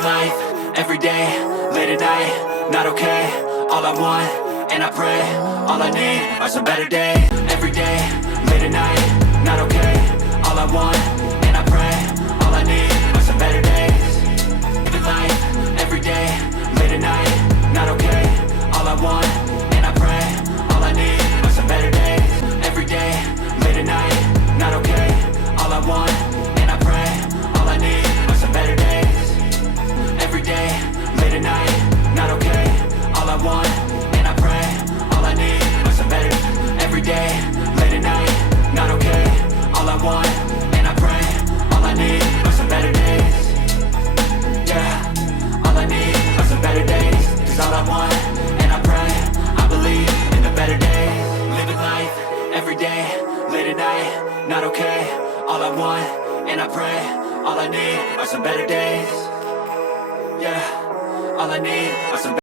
Living life, every day, late at night, not okay. All I want, and I pray, all I need are some better days. Every day, late at night, not okay. All I want, and I pray, all I need are some better days. Living life, every day, late at night, not okay. All I want, and I pray, all I need are some better days. Every day, late at night, not okay. All I want, and I pray, all I need are some better days. Every day, late at night, not okay. All I want, and I pray, all I need are some better. Every day, late at night, not okay. All I want, and I pray, all I need are some better days. Yeah, all I need are some better days. 'Cause all I want, and I pray, I believe in the better days. Living life, every day, late at night, not okay. All I want, and I pray, all I need are some better days. Yeah, all I need are some